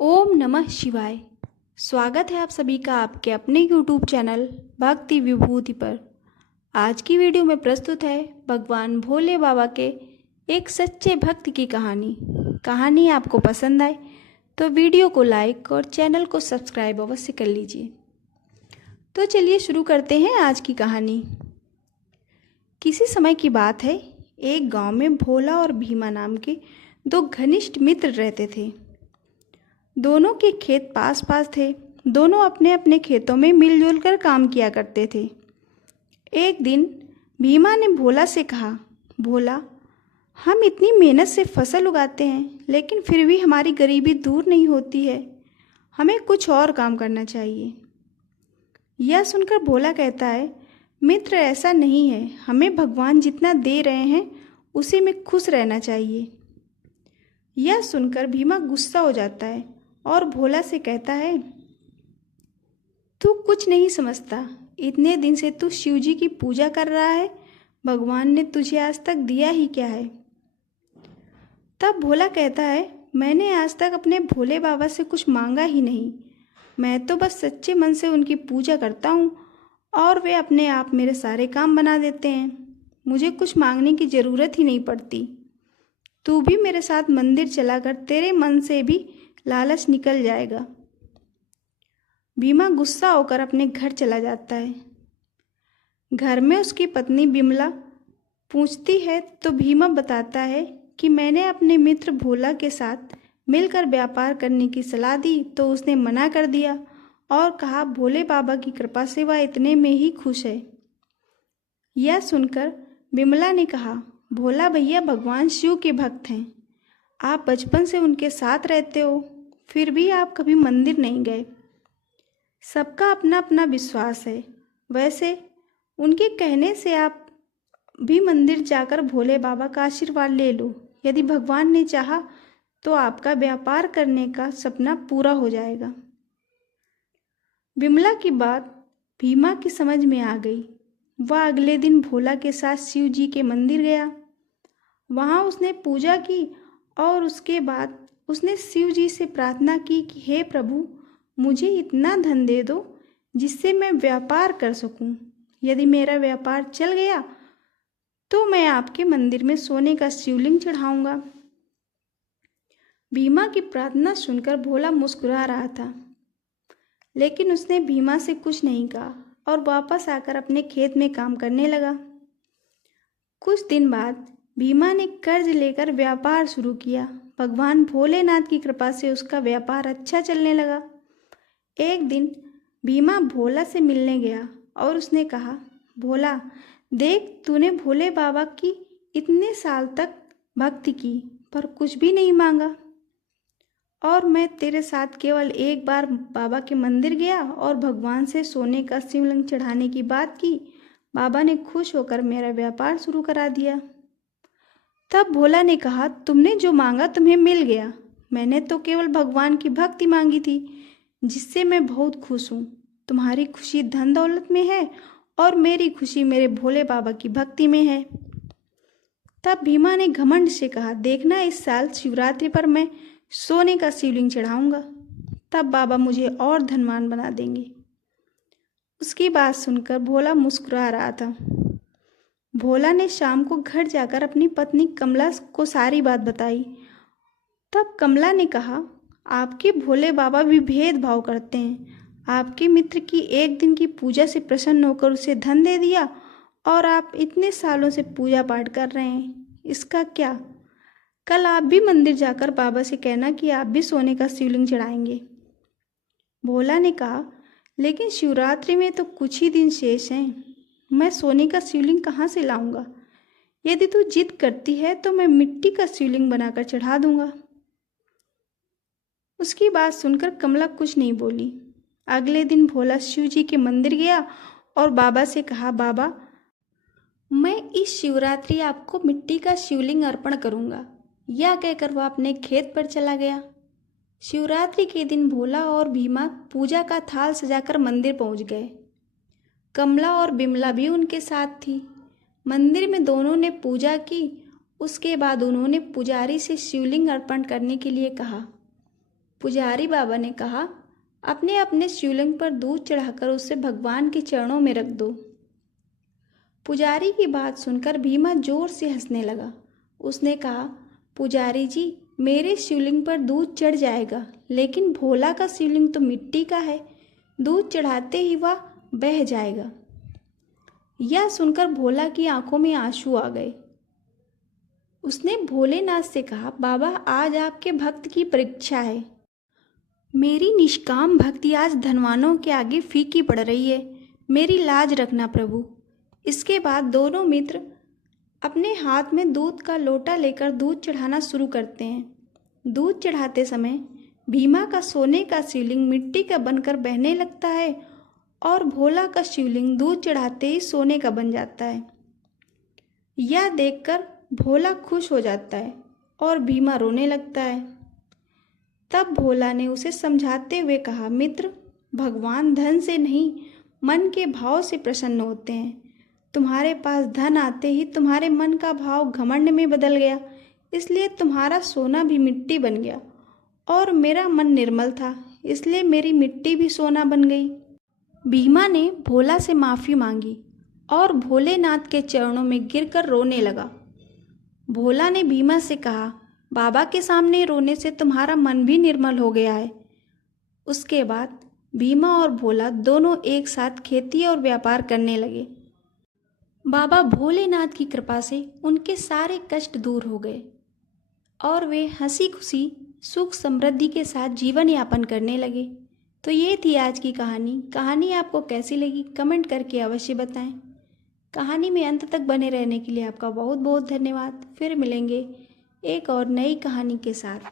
ओम नमः शिवाय। स्वागत है आप सभी का आपके अपने YouTube चैनल भक्ति विभूति पर। आज की वीडियो में प्रस्तुत है भगवान भोले बाबा के एक सच्चे भक्त की कहानी। कहानी आपको पसंद आए तो वीडियो को लाइक और चैनल को सब्सक्राइब अवश्य कर लीजिए। तो चलिए शुरू करते हैं आज की कहानी। किसी समय की बात है, एक गांव में भोला और भीमा नाम के दो घनिष्ठ मित्र रहते थे। दोनों के खेत पास पास थे। दोनों अपने अपने खेतों में मिलजुल कर काम किया करते थे। एक दिन भीमा ने भोला से कहा, भोला, हम इतनी मेहनत से फसल उगाते हैं लेकिन फिर भी हमारी गरीबी दूर नहीं होती है। हमें कुछ और काम करना चाहिए। यह सुनकर भोला कहता है, मित्र, ऐसा नहीं है। हमें भगवान जितना दे रहे हैं उसी में खुश रहना चाहिए। यह सुनकर भीमा गुस्सा हो जाता है और भोला से कहता है, तू कुछ नहीं समझता। इतने दिन से तू शिव जी की पूजा कर रहा है। भगवान ने तुझे आज तक दिया ही क्या है। तब भोला कहता है, मैंने आज तक अपने भोले बाबा से कुछ मांगा ही नहीं। मैं तो बस सच्चे मन से उनकी पूजा करता हूँ और वे अपने आप मेरे सारे काम बना देते हैं। मुझे कुछ मांगने की ज़रूरत ही नहीं पड़ती। तू भी मेरे साथ मंदिर चला कर तेरे मन से भी लालच निकल जाएगा। भीमा गुस्सा होकर अपने घर चला जाता है। घर में उसकी पत्नी बिमला पूछती है तो भीमा बताता है कि मैंने अपने मित्र भोला के साथ मिलकर व्यापार करने की सलाह दी तो उसने मना कर दिया और कहा भोले बाबा की कृपा से वह इतने में ही खुश है। यह सुनकर बिमला ने कहा, भोला भैया भगवान शिव के भक्त हैं। आप बचपन से उनके साथ रहते हो, फिर भी आप कभी मंदिर नहीं गए। सबका अपना अपना विश्वास है। वैसे उनके कहने से आप भी मंदिर जाकर भोले बाबा का आशीर्वाद ले लो। यदि भगवान ने चाहा तो आपका व्यापार करने का सपना पूरा हो जाएगा। विमला की बात भीमा की समझ में आ गई। वह अगले दिन भोला के साथ शिव जी के मंदिर गया। वहाँ उसने पूजा की और उसके बाद उसने शिव जी से प्रार्थना की कि हे प्रभु, मुझे इतना धन दे दो जिससे मैं व्यापार कर सकूं। यदि मेरा व्यापार चल गया तो मैं आपके मंदिर में सोने का शिवलिंग चढ़ाऊंगा। भीमा की प्रार्थना सुनकर भोला मुस्कुरा रहा था, लेकिन उसने भीमा से कुछ नहीं कहा और वापस आकर अपने खेत में काम करने लगा। कुछ दिन बाद भीमा ने कर्ज लेकर व्यापार शुरू किया। भगवान भोलेनाथ की कृपा से उसका व्यापार अच्छा चलने लगा। एक दिन भीमा भोला से मिलने गया और उसने कहा, भोला देख, तूने भोले बाबा की इतने साल तक भक्ति की पर कुछ भी नहीं मांगा और मैं तेरे साथ केवल एक बार बाबा के मंदिर गया और भगवान से सोने का शिवलिंग चढ़ाने की बात की। बाबा ने खुश होकर मेरा व्यापार शुरू करा दिया। तब भोला ने कहा, तुमने जो मांगा तुम्हें मिल गया। मैंने तो केवल भगवान की भक्ति मांगी थी जिससे मैं बहुत खुश हूँ। तुम्हारी खुशी धन दौलत में है और मेरी खुशी मेरे भोले बाबा की भक्ति में है। तब भीमा ने घमंड से कहा, देखना इस साल शिवरात्रि पर मैं सोने का शिवलिंग चढ़ाऊंगा, तब बाबा मुझे और धनवान बना देंगे। उसकी बात सुनकर भोला मुस्कुरा रहा था। भोला ने शाम को घर जाकर अपनी पत्नी कमला को सारी बात बताई। तब कमला ने कहा, आपके भोले बाबा भी भेदभाव करते हैं। आपके मित्र की एक दिन की पूजा से प्रसन्न होकर उसे धन दे दिया और आप इतने सालों से पूजा पाठ कर रहे हैं, इसका क्या? कल आप भी मंदिर जाकर बाबा से कहना कि आप भी सोने का शिवलिंग चढ़ाएंगे। भोला ने कहा, लेकिन शिवरात्रि में तो कुछ ही दिन शेष हैं। मैं सोने का शिवलिंग कहाँ से लाऊंगा? यदि तू जिद करती है तो मैं मिट्टी का शिवलिंग बनाकर चढ़ा दूंगा। उसकी बात सुनकर कमला कुछ नहीं बोली। अगले दिन भोला शिव जी के मंदिर गया और बाबा से कहा, बाबा, मैं इस शिवरात्रि आपको मिट्टी का शिवलिंग अर्पण करूंगा। यह कहकर वह अपने खेत पर चला गया। शिवरात्रि के दिन भोला और भीमा पूजा का थाल सजाकर मंदिर पहुंच गए। कमला और बिमला भी उनके साथ थी। मंदिर में दोनों ने पूजा की। उसके बाद उन्होंने पुजारी से शिवलिंग अर्पण करने के लिए कहा। पुजारी बाबा ने कहा, अपने अपने शिवलिंग पर दूध चढ़ाकर उसे भगवान के चरणों में रख दो। पुजारी की बात सुनकर भीमा जोर से हंसने लगा। उसने कहा, पुजारी जी, मेरे शिवलिंग पर दूध चढ़ जाएगा, लेकिन भोला का शिवलिंग तो मिट्टी का है, दूध चढ़ाते ही वह बह जाएगा। यह सुनकर भोला की आंखों में आंसू आ गए। उसने भोलेनाथ से कहा, बाबा, आज आपके भक्त की परीक्षा है। मेरी निष्काम भक्ति आज धनवानों के आगे फीकी पड़ रही है। मेरी लाज रखना प्रभु। इसके बाद दोनों मित्र अपने हाथ में दूध का लोटा लेकर दूध चढ़ाना शुरू करते हैं। दूध चढ़ाते समय भीमा का सोने का शिवलिंग मिट्टी का बनकर बहने लगता है और भोला का शिवलिंग दूध चढ़ाते ही सोने का बन जाता है। यह देखकर भोला खुश हो जाता है और भीमा रोने लगता है। तब भोला ने उसे समझाते हुए कहा, मित्र, भगवान धन से नहीं, मन के भाव से प्रसन्न होते हैं। तुम्हारे पास धन आते ही तुम्हारे मन का भाव घमंड में बदल गया, इसलिए तुम्हारा सोना भी मिट्टी बन गया, और मेरा मन निर्मल था, इसलिए मेरी मिट्टी भी सोना बन गई। भीमा ने भोला से माफ़ी मांगी और भोलेनाथ के चरणों में गिरकर रोने लगा। भोला ने भीमा से कहा, बाबा के सामने रोने से तुम्हारा मन भी निर्मल हो गया है। उसके बाद भीमा और भोला दोनों एक साथ खेती और व्यापार करने लगे। बाबा भोलेनाथ की कृपा से उनके सारे कष्ट दूर हो गए और वे हंसी खुशी सुख समृद्धि के साथ जीवन यापन करने लगे। तो ये थी आज की कहानी। कहानी आपको कैसी लगी कमेंट करके अवश्य बताएं। कहानी में अंत तक बने रहने के लिए आपका बहुत बहुत धन्यवाद। फिर मिलेंगे एक और नई कहानी के साथ।